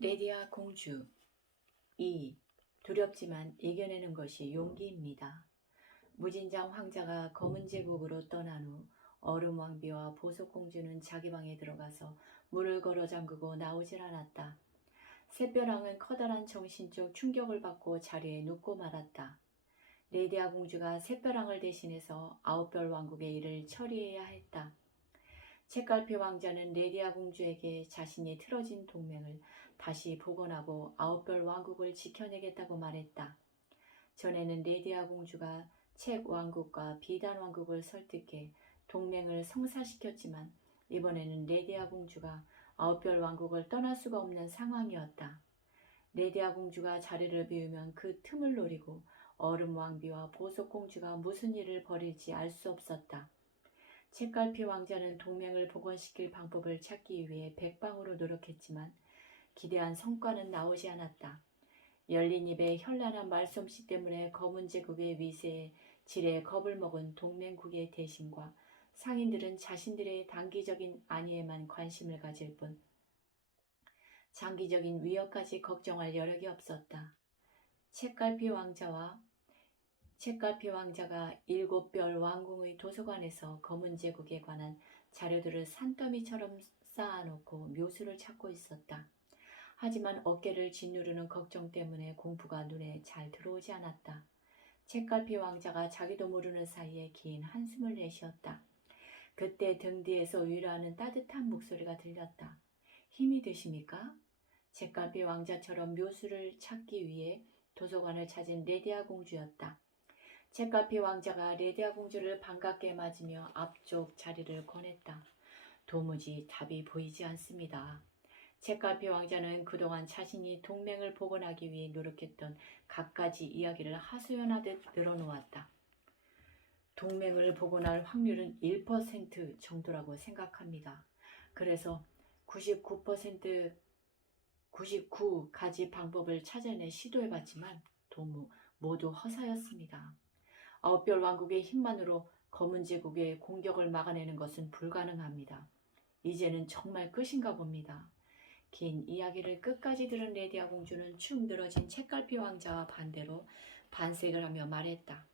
레디아 공주 2. 두렵지만 이겨내는 것이 용기입니다. 무진장 황자가 검은 제국으로 떠난 후 얼음 왕비와 보석 공주는 자기 방에 들어가서 문을 걸어 잠그고 나오질 않았다. 샛별왕은 커다란 정신적 충격을 받고 자리에 눕고 말았다. 레디아 공주가 샛별왕을 대신해서 아홉별 왕국의 일을 처리해야 했다. 책갈피 왕자는 레디아 공주에게 자신이 틀어진 동맹을 다시 복원하고 아홉별 왕국을 지켜내겠다고 말했다. 전에는 레디아 공주가 책 왕국과 비단 왕국을 설득해 동맹을 성사시켰지만 이번에는 레디아 공주가 아홉별 왕국을 떠날 수가 없는 상황이었다. 레디아 공주가 자리를 비우면 그 틈을 노리고 얼음 왕비와 보석 공주가 무슨 일을 벌일지 알 수 없었다. 책갈피 왕자는 동맹을 복원시킬 방법을 찾기 위해 백방으로 노력했지만 기대한 성과는 나오지 않았다. 열린 입에 현란한 말솜씨 때문에 검은 제국의 위세에 지레 겁을 먹은 동맹국의 대신과 상인들은 자신들의 단기적인 안위에만 관심을 가질 뿐 장기적인 위협까지 걱정할 여력이 없었다. 책갈피 왕자가 일곱별 왕궁의 도서관에서 검은 제국에 관한 자료들을 산더미처럼 쌓아놓고 묘수를 찾고 있었다. 하지만 어깨를 짓누르는 걱정 때문에 공부가 눈에 잘 들어오지 않았다. 책갈피 왕자가 자기도 모르는 사이에 긴 한숨을 내쉬었다. 그때 등 뒤에서 위로하는 따뜻한 목소리가 들렸다. 힘이 드십니까? 책갈피 왕자처럼 묘수를 찾기 위해 도서관을 찾은 레디아 공주였다. 책갈피 왕자가 레디아 공주를 반갑게 맞으며 앞쪽 자리를 권했다. 도무지 답이 보이지 않습니다. 책갈피 왕자는 그동안 자신이 동맹을 복원하기 위해 노력했던 갖가지 이야기를 하소연하듯 늘어놓았다. 동맹을 복원할 확률은 1% 정도라고 생각합니다. 그래서 99가지 방법을 찾아내 시도해봤지만 모두 허사였습니다. 아홉별 왕국의 힘만으로 검은 제국의 공격을 막아내는 것은 불가능합니다. 이제는 정말 끝인가 봅니다. 긴 이야기를 끝까지 들은 레디아 공주는 축 늘어진 책갈피 왕자와 반대로 반색을 하며 말했다.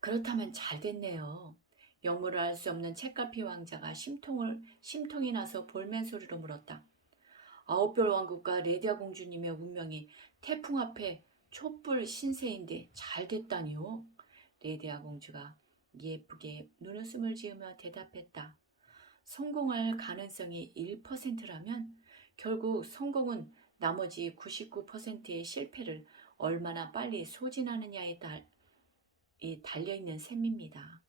그렇다면 잘 됐네요. 영문을 알 수 없는 책갈피 왕자가 심통이 나서 볼멘 소리로 물었다. 아홉별 왕국과 레디아 공주님의 운명이 태풍 앞에 촛불 신세인데 잘 됐다니요. 레디아 공주가 예쁘게 눈웃음을 지으며 대답했다. 성공할 가능성이 1%라면 결국 성공은 나머지 99%의 실패를 얼마나 빨리 소진하느냐에 달려있는 셈입니다.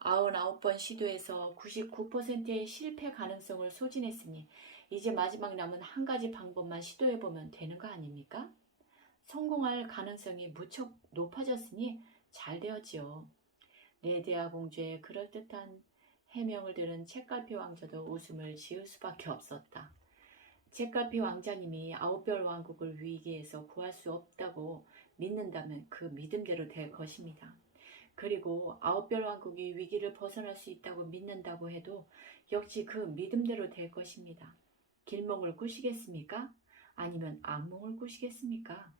99번 시도해서 99%의 실패 가능성을 소진했으니 이제 마지막 남은 한 가지 방법만 시도해보면 되는 거 아닙니까? 성공할 가능성이 무척 높아졌으니 잘 되었지요. 레디아 공주의 그럴듯한 해명을 들은 책갈피 왕자도 웃음을 지을 수밖에 없었다. 책갈피 왕자님이 아홉별 왕국을 위기에서 구할 수 없다고 믿는다면 그 믿음대로 될 것입니다. 그리고 아홉별 왕국이 위기를 벗어날 수 있다고 믿는다고 해도 역시 그 믿음대로 될 것입니다. 길몽을 꾸시겠습니까? 아니면 악몽을 꾸시겠습니까?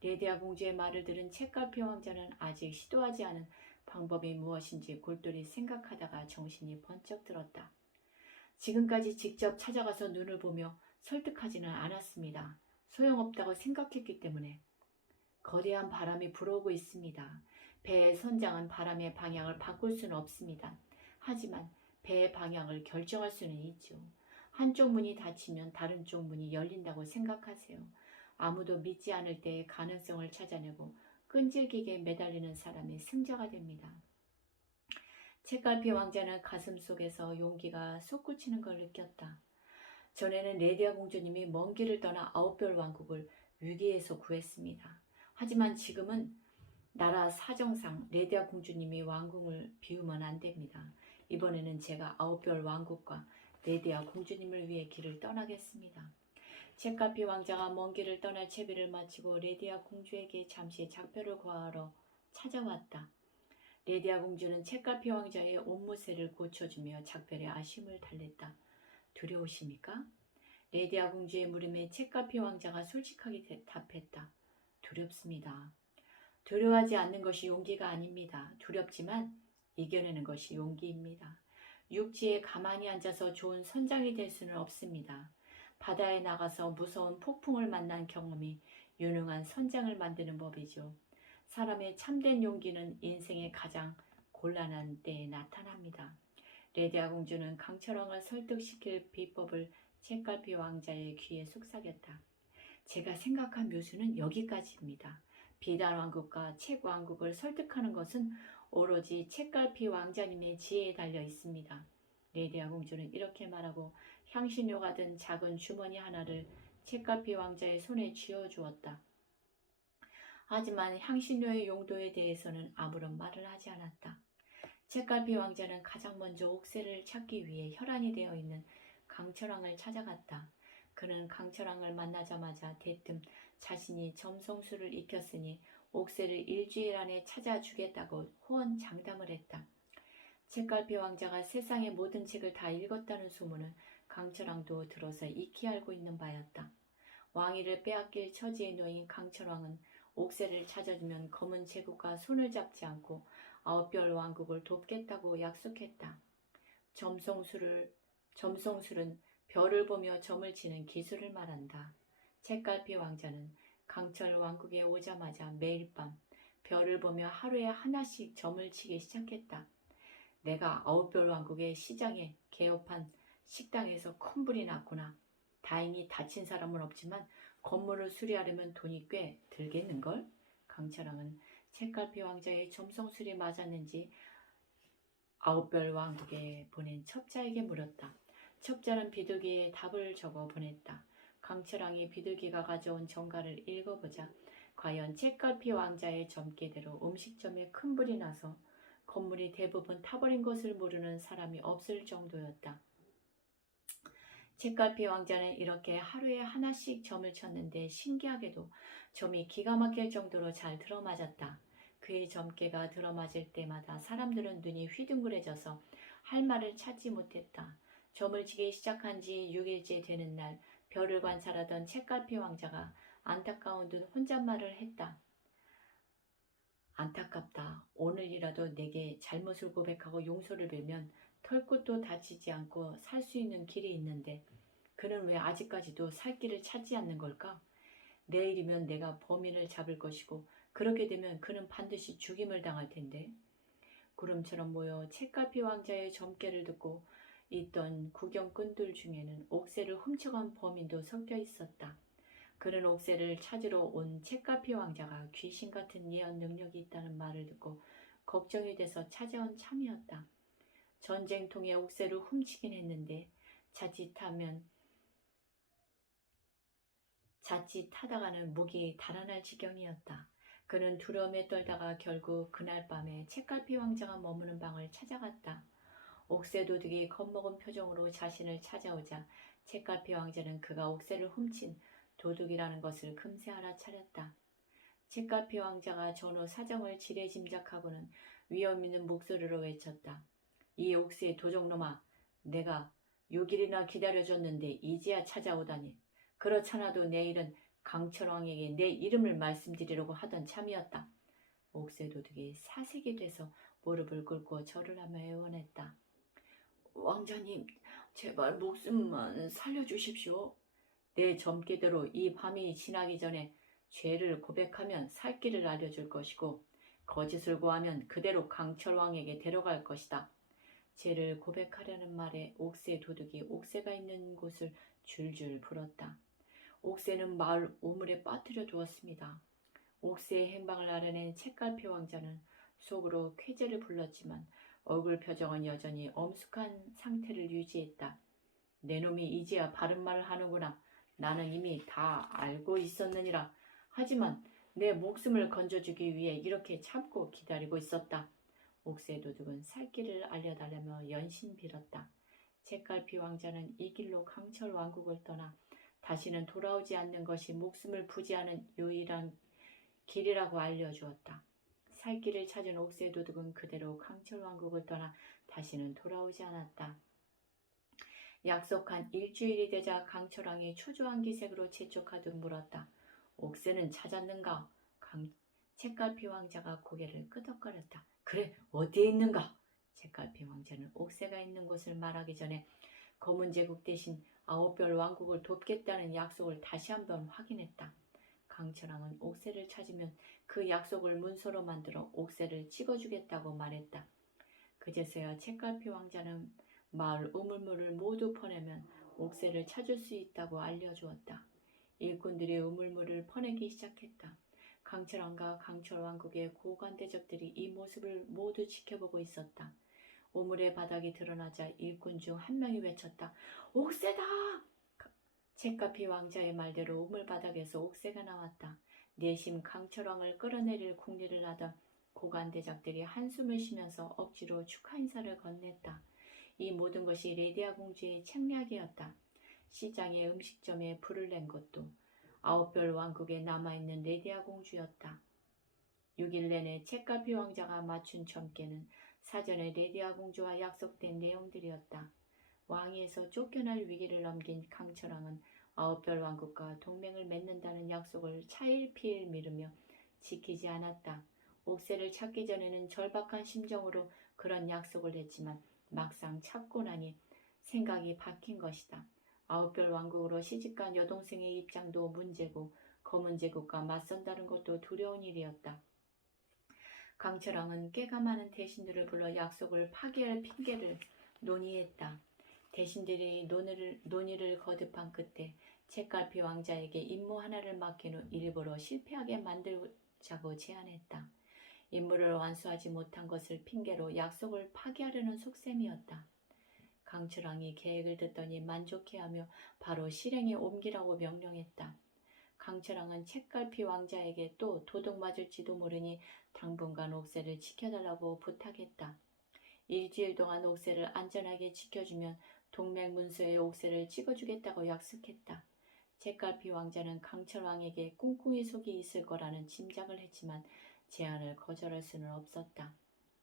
레디아 공주의 말을 들은 책갈피 왕자는 아직 시도하지 않은 방법이 무엇인지 골똘히 생각하다가 정신이 번쩍 들었다. 지금까지 직접 찾아가서 눈을 보며 설득하지는 않았습니다. 소용없다고 생각했기 때문에. 거대한 바람이 불어오고 있습니다. 배의 선장은 바람의 방향을 바꿀 수는 없습니다. 하지만 배의 방향을 결정할 수는 있죠. 한쪽 문이 닫히면 다른 쪽 문이 열린다고 생각하세요. 아무도 믿지 않을 때의 가능성을 찾아내고 끈질기게 매달리는 사람이 승자가 됩니다. 책갈피 왕자는 가슴속에서 용기가 솟구치는 걸 느꼈다. 전에는 레디아 공주님이 먼 길을 떠나 아홉별 왕국을 위기에서 구했습니다. 하지만 지금은 나라 사정상 레디아 공주님이 왕궁을 비우면 안 됩니다. 이번에는 제가 아홉별 왕국과 레디아 공주님을 위해 길을 떠나겠습니다. 책갈피 왕자가 먼 길을 떠날 채비를 마치고 레디아 공주에게 잠시 작별을 구하러 찾아왔다. 레디아 공주는 책갈피 왕자의 옷무새를 고쳐주며 작별의 아쉬움을 달랬다. 두려우십니까? 레디아 공주의 물음에 책갈피 왕자가 솔직하게 답했다. 두렵습니다. 두려워하지 않는 것이 용기가 아닙니다. 두렵지만 이겨내는 것이 용기입니다. 육지에 가만히 앉아서 좋은 선장이 될 수는 없습니다. 바다에 나가서 무서운 폭풍을 만난 경험이 유능한 선장을 만드는 법이죠. 사람의 참된 용기는 인생의 가장 곤란한 때에 나타납니다. 레디아 공주는 강철왕을 설득시킬 비법을 책갈피 왕자의 귀에 속삭였다. 제가 생각한 묘수는 여기까지입니다. 비단 왕국과 책 왕국을 설득하는 것은 오로지 책갈피 왕자님의 지혜에 달려 있습니다. 레디아 공주는 이렇게 말하고 향신료가 든 작은 주머니 하나를 책갈피 왕자의 손에 쥐어주었다. 하지만 향신료의 용도에 대해서는 아무런 말을 하지 않았다. 책갈피 왕자는 가장 먼저 옥새를 찾기 위해 혈안이 되어 있는 강철왕을 찾아갔다. 그는 강철왕을 만나자마자 대뜸 자신이 점성술을 익혔으니 옥새를 일주일 안에 찾아주겠다고 호언장담을 했다. 책갈피 왕자가 세상의 모든 책을 다 읽었다는 소문은 강철왕도 들어서 익히 알고 있는 바였다. 왕위를 빼앗길 처지에 놓인 강철왕은 옥새를 찾아주면 검은 제국과 손을 잡지 않고 9별 왕국을 돕겠다고 약속했다. 점성술은 별을 보며 점을 치는 기술을 말한다. 책갈피 왕자는 강철 왕국에 오자마자 매일 밤 별을 보며 하루에 하나씩 점을 치기 시작했다. 내가 9별 왕국의 시장에 개업한 식당에서 큰 불이 났구나. 다행히 다친 사람은 없지만 건물을 수리하려면 돈이 꽤 들겠는걸? 강철왕은 책갈피 왕자의 점성술이 맞았는지 9별 왕국에 보낸 첩자에게 물었다. 첩자는 비둘기에 답을 적어 보냈다. 강철왕이 비둘기가 가져온 정가를 읽어보자 과연 책갈피 왕자의 점괘대로 음식점에 큰 불이 나서 건물이 대부분 타버린 것을 모르는 사람이 없을 정도였다. 책갈피 왕자는 이렇게 하루에 하나씩 점을 쳤는데 신기하게도 점이 기가 막힐 정도로 잘 들어맞았다. 그의 점괘가 들어맞을 때마다 사람들은 눈이 휘둥그레져서 할 말을 찾지 못했다. 점을 치기 시작한 지 6일째 되는 날 별을 관찰하던 책갈피 왕자가 안타까운 듯 혼잣말을 했다. 안타깝다. 오늘이라도 내게 잘못을 고백하고 용서를 빌면 털끝도 다치지 않고 살 수 있는 길이 있는데 그는 왜 아직까지도 살 길을 찾지 않는 걸까? 내일이면 내가 범인을 잡을 것이고 그렇게 되면 그는 반드시 죽임을 당할 텐데. 구름처럼 모여 책갈피 왕자의 점괘를 듣고 있던 구경꾼들 중에는 옥새를 훔쳐간 범인도 섞여 있었다. 그는 옥새를 찾으러 온 책갈피 왕자가 귀신 같은 예언 능력이 있다는 말을 듣고 걱정이 돼서 찾아온 참이었다. 전쟁통에 옥새를 훔치긴 했는데 자칫하다가는 목이 달아날 지경이었다. 그는 두려움에 떨다가 결국 그날 밤에 책갈피 왕자가 머무는 방을 찾아갔다. 옥새 도둑이 겁먹은 표정으로 자신을 찾아오자 책갈피 왕자는 그가 옥새를 훔친 도둑이라는 것을 금세 알아차렸다. 책갈피 왕자가 전후 사정을 지레짐작하고는 위험 있는 목소리로 외쳤다. 이 옥새 도적놈아, 내가 6일이나 기다려줬는데 이제야 찾아오다니. 그렇잖아도 내일은 강철왕에게 내 이름을 말씀드리려고 하던 참이었다. 옥새 도둑이 사색이 돼서 무릎을 꿇고 절을 하며 애원했다. 왕자님, 제발 목숨만 살려주십시오. 내 점괘대로 이 밤이 지나기 전에 죄를 고백하면 살 길을 알려줄 것이고 거짓을 고하면 그대로 강철왕에게 데려갈 것이다. 죄를 고백하려는 말에 옥새 도둑이 옥새가 있는 곳을 줄줄 풀었다. 옥새는 마을 우물에 빠뜨려 두었습니다. 옥새의 행방을 알아낸 책갈피 왕자는 속으로 쾌재를 불렀지만 얼굴 표정은 여전히 엄숙한 상태를 유지했다. 내 놈이 이제야 바른 말을 하는구나. 나는 이미 다 알고 있었느니라. 하지만 내 목숨을 건져주기 위해 이렇게 참고 기다리고 있었다. 옥새 도둑은 살 길을 알려달라며 연신 빌었다. 책갈피 왕자는 이 길로 강철 왕국을 떠나 다시는 돌아오지 않는 것이 목숨을 부지하는 유일한 길이라고 알려주었다. 살 길을 찾은 옥새 도둑은 그대로 강철 왕국을 떠나 다시는 돌아오지 않았다. 약속한 일주일이 되자 강철왕이 초조한 기색으로 재촉하듯 물었다. 옥새는 찾았는가? 책갈피 왕자가 고개를 끄덕거렸다. 그래, 어디에 있는가? 책갈피 왕자는 옥새가 있는 곳을 말하기 전에 검은 제국 대신 9별 왕국을 돕겠다는 약속을 다시 한번 확인했다. 강철왕은 옥새를 찾으면 그 약속을 문서로 만들어 옥새를 찍어주겠다고 말했다. 그제서야 책갈피 왕자는 마을 우물물을 모두 퍼내면 옥새를 찾을 수 있다고 알려주었다. 일꾼들이 우물물을 퍼내기 시작했다. 강철왕과 강철왕국의 고관대적들이 이 모습을 모두 지켜보고 있었다. 우물의 바닥이 드러나자 일꾼 중 한 명이 외쳤다. 옥새다! 책가피 왕자의 말대로 우물 바닥에서 옥새가 나왔다. 내심 강철왕을 끌어내릴 궁리를 하던 고관대작들이 한숨을 쉬면서 억지로 축하 인사를 건넸다. 이 모든 것이 레디아 공주의 책략이었다. 시장의 음식점에 불을 낸 것도 9별 왕국에 남아있는 레디아 공주였다. 6일 내내 책가피 왕자가 맞춘 점괘는 사전에 레디아 공주와 약속된 내용들이었다. 왕위에서 쫓겨날 위기를 넘긴 강철왕은 9별 왕국과 동맹을 맺는다는 약속을 차일피일 미루며 지키지 않았다. 옥새를 찾기 전에는 절박한 심정으로 그런 약속을 했지만 막상 찾고 나니 생각이 바뀐 것이다. 9별 왕국으로 시집간 여동생의 입장도 문제고 검은 제국과 맞선다는 것도 두려운 일이었다. 강철왕은 꾀가 많은 대신들을 불러 약속을 파기할 핑계를 논의했다. 대신들이 논의를 거듭한 끝에 책갈피 왕자에게 임무 하나를 맡긴 후 일부러 실패하게 만들자고 제안했다. 임무를 완수하지 못한 것을 핑계로 약속을 파기하려는 속셈이었다. 강철왕이 계획을 듣더니 만족해하며 바로 실행에 옮기라고 명령했다. 강철왕은 책갈피 왕자에게 또 도둑 맞을지도 모르니 당분간 옥새를 지켜달라고 부탁했다. 일주일 동안 옥새를 안전하게 지켜주면 동맹 문서에 옥새를 찍어주겠다고 약속했다. 책갈피 왕자는 강철왕에게 꿍꿍이 속이 있을 거라는 짐작을 했지만 제안을 거절할 수는 없었다.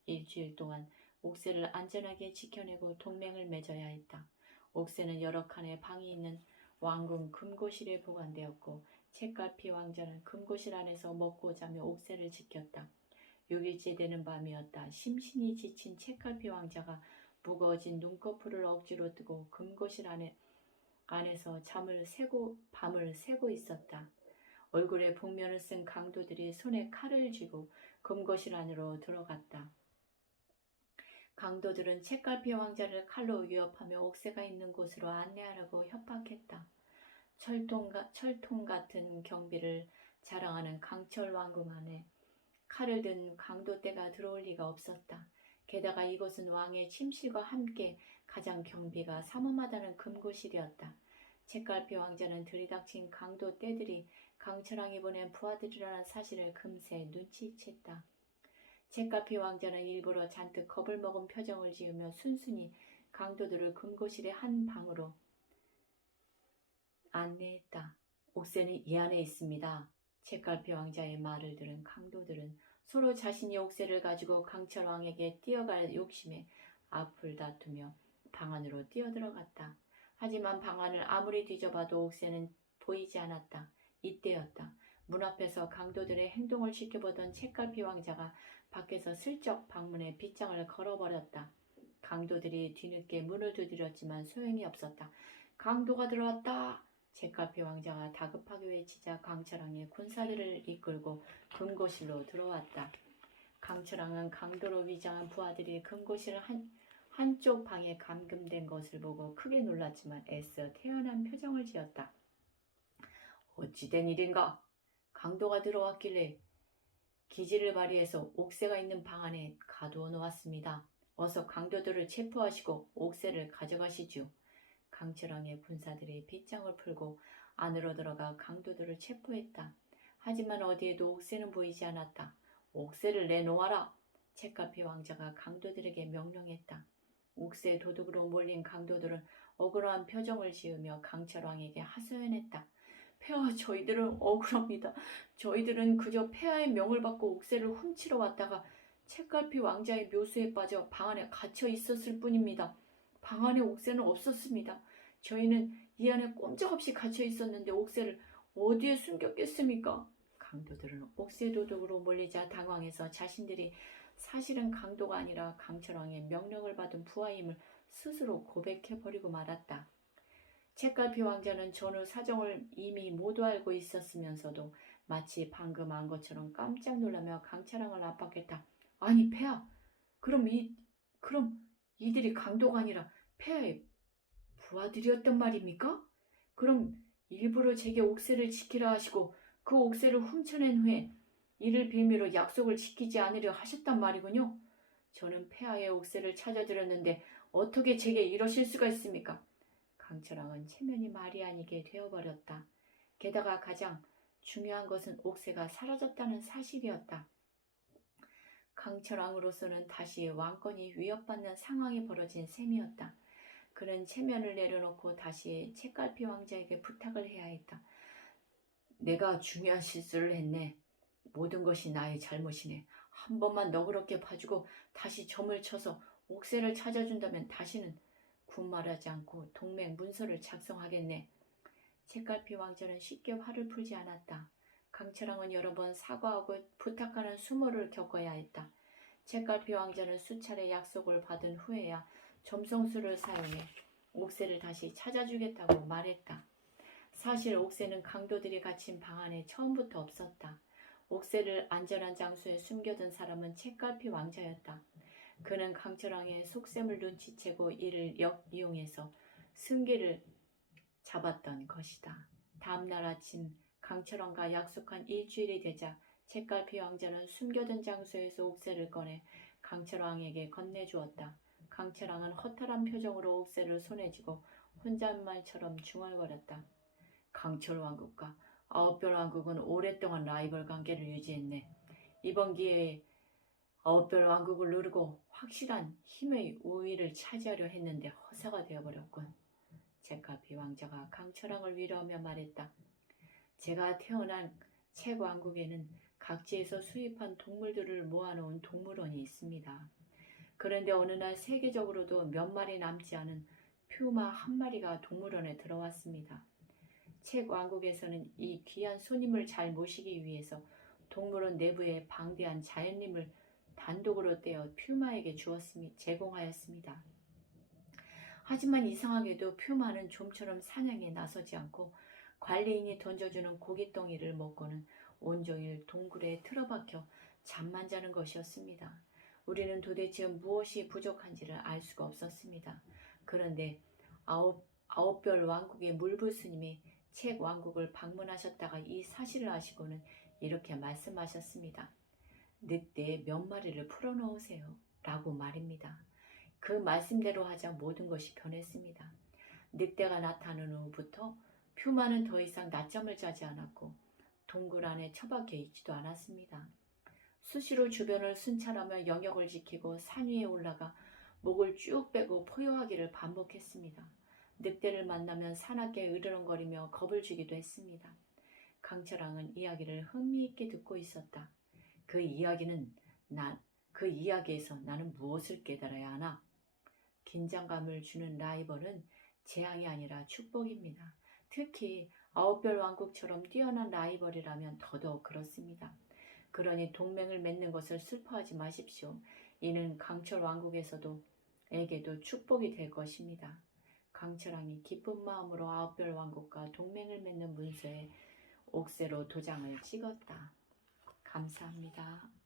일주일 동안 옥새를 안전하게 지켜내고 동맹을 맺어야 했다. 옥새는 여러 칸의 방이 있는 왕궁 금고실에 보관되었고 책갈피 왕자는 금고실 안에서 먹고 자며 옥새를 지켰다. 6일째 되는 밤이었다. 심신이 지친 책갈피 왕자가 무거워진 눈꺼풀을 억지로 뜨고 금고실 안에서 밤을 새고 있었다. 얼굴에 복면을 쓴 강도들이 손에 칼을 쥐고 금고실 안으로 들어갔다. 강도들은 책갈피 왕자를 칼로 위협하며 옥새가 있는 곳으로 안내하라고 협박했다. 철통 같은 경비를 자랑하는 강철 왕궁 안에 칼을 든 강도떼가 들어올 리가 없었다. 게다가 이곳은 왕의 침실과 함께 가장 경비가 삼엄하다는 금고실이었다. 책갈피 왕자는 들이닥친 강도떼들이 강철왕이 보낸 부하들이라는 사실을 금세 눈치챘다. 책갈피 왕자는 일부러 잔뜩 겁을 먹은 표정을 지으며 순순히 강도들을 금고실의 한 방으로 안내했다. 옥새는 이 안에 있습니다. 책갈피 왕자의 말을 들은 강도들은 서로 자신이 옥새를 가지고 강철왕에게 뛰어갈 욕심에 앞을 다투며 방 안으로 뛰어들어갔다. 하지만 방 안을 아무리 뒤져봐도 옥새는 보이지 않았다. 이때였다. 문 앞에서 강도들의 행동을 지켜보던 책갈피 왕자가 밖에서 슬쩍 방문에 빗장을 걸어버렸다. 강도들이 뒤늦게 문을 두드렸지만 소용이 없었다. 강도가 들어왔다. 책갈피 왕자가 다급하게 외치자 강철왕의 군사들을 이끌고 금고실로 들어왔다. 강철왕은 강도로 위장한 부하들이 금고실 한쪽 방에 감금된 것을 보고 크게 놀랐지만 애써 태연한 표정을 지었다. 어찌된 일인가? 강도가 들어왔길래 기지를 발휘해서 옥새가 있는 방 안에 가두어 놓았습니다. 어서 강도들을 체포하시고 옥새를 가져가시죠. 강철왕의 군사들이 빗장을 풀고 안으로 들어가 강도들을 체포했다. 하지만 어디에도 옥새는 보이지 않았다. 옥새를 내놓아라. 책갈피 왕자가 강도들에게 명령했다. 옥새 도둑으로 몰린 강도들은 억울한 표정을 지으며 강철왕에게 하소연했다. 폐하, 저희들은 억울합니다. 저희들은 그저 폐하의 명을 받고 옥새를 훔치러 왔다가 책갈피 왕자의 묘수에 빠져 방 안에 갇혀 있었을 뿐입니다. 방 안에 옥새는 없었습니다. 저희는 이 안에 꼼짝없이 갇혀 있었는데 옥새를 어디에 숨겼겠습니까? 강도들은 옥새 도둑으로 몰리자 당황해서 자신들이 사실은 강도가 아니라 강철왕의 명령을 받은 부하임을 스스로 고백해버리고 말았다. 책갈피 왕자는 전후 사정을 이미 모두 알고 있었으면서도 마치 방금 안 것처럼 깜짝 놀라며 강철왕을 압박했다. 아니 폐하, 그럼 이들이 강도가 아니라 폐하의 부하들이었단 말입니까? 그럼 일부러 제게 옥새를 지키라 하시고 그 옥새를 훔쳐낸 후에 이를 빌미로 약속을 지키지 않으려 하셨단 말이군요. 저는 폐하의 옥새를 찾아드렸는데 어떻게 제게 이러실 수가 있습니까? 강철왕은 체면이 말이 아니게 되어버렸다. 게다가 가장 중요한 것은 옥새가 사라졌다는 사실이었다. 강철왕으로서는 다시 왕권이 위협받는 상황이 벌어진 셈이었다. 그는 체면을 내려놓고 다시 책갈피 왕자에게 부탁을 해야 했다. 내가 중요한 실수를 했네. 모든 것이 나의 잘못이네. 한 번만 너그럽게 봐주고 다시 점을 쳐서 옥새를 찾아준다면 다시는 군말하지 않고 동맹 문서를 작성하겠네. 책갈피 왕자는 쉽게 화를 풀지 않았다. 강철왕은 여러 번 사과하고 부탁하는 수모를 겪어야 했다. 책갈피 왕자는 수차례 약속을 받은 후에야 점성술을 사용해 옥새를 다시 찾아주겠다고 말했다. 사실 옥새는 강도들이 갇힌 방 안에 처음부터 없었다. 옥새를 안전한 장소에 숨겨둔 사람은 책갈피 왕자였다. 그는 강철왕의 속셈을 눈치채고 이를 역이용해서 승기를 잡았던 것이다. 다음날 아침 강철왕과 약속한 일주일이 되자 책갈피 왕자는 숨겨둔 장소에서 옥새를 꺼내 강철왕에게 건네주었다. 강철왕은 허탈한 표정으로 옥새를 손에 쥐고 혼잣말처럼 중얼거렸다. 강철왕국과 아홉별왕국은 오랫동안 라이벌 관계를 유지했네. 이번 기회에 아홉별왕국을 누르고 확실한 힘의 우위를 차지하려 했는데 허사가 되어버렸군. 책갈피 왕자가 강철왕을 위로하며 말했다. 제가 태어난 책 왕국에는 각지에서 수입한 동물들을 모아놓은 동물원이 있습니다. 그런데 어느 날 세계적으로도 몇 마리 남지 않은 퓨마 한 마리가 동물원에 들어왔습니다. 책 왕국에서는 이 귀한 손님을 잘 모시기 위해서 동물원 내부에 방대한 자연림을 단독으로 떼어 퓨마에게 제공하였습니다. 하지만 이상하게도 퓨마는 좀처럼 사냥에 나서지 않고 관리인이 던져주는 고깃덩이를 먹고는 온종일 동굴에 틀어박혀 잠만 자는 것이었습니다. 우리는 도대체 무엇이 부족한지를 알 수가 없었습니다. 그런데 아홉별 왕국의 물부 스님이 책 왕국을 방문하셨다가 이 사실을 아시고는 이렇게 말씀하셨습니다. 늑대 몇 마리를 풀어놓으세요. 라고 말입니다. 그 말씀대로 하자 모든 것이 변했습니다. 늑대가 나타난 후부터 퓨마는 더 이상 낮잠을 자지 않았고 동굴 안에 처박혀 있지도 않았습니다. 수시로 주변을 순찰하며 영역을 지키고 산 위에 올라가 목을 쭉 빼고 포효하기를 반복했습니다. 늑대를 만나면 사납게 으르렁거리며 겁을 주기도 했습니다. 강철왕은 이야기를 흥미있게 듣고 있었다. 그 이야기에서 나는 무엇을 깨달아야 하나? 긴장감을 주는 라이벌은 재앙이 아니라 축복입니다. 특히 아홉별 왕국처럼 뛰어난 라이벌이라면 더더욱 그렇습니다. 그러니 동맹을 맺는 것을 슬퍼하지 마십시오. 이는 강철 왕국에게도 축복이 될 것입니다. 강철왕이 기쁜 마음으로 아홉별 왕국과 동맹을 맺는 문서에 옥새로 도장을 찍었다. 감사합니다.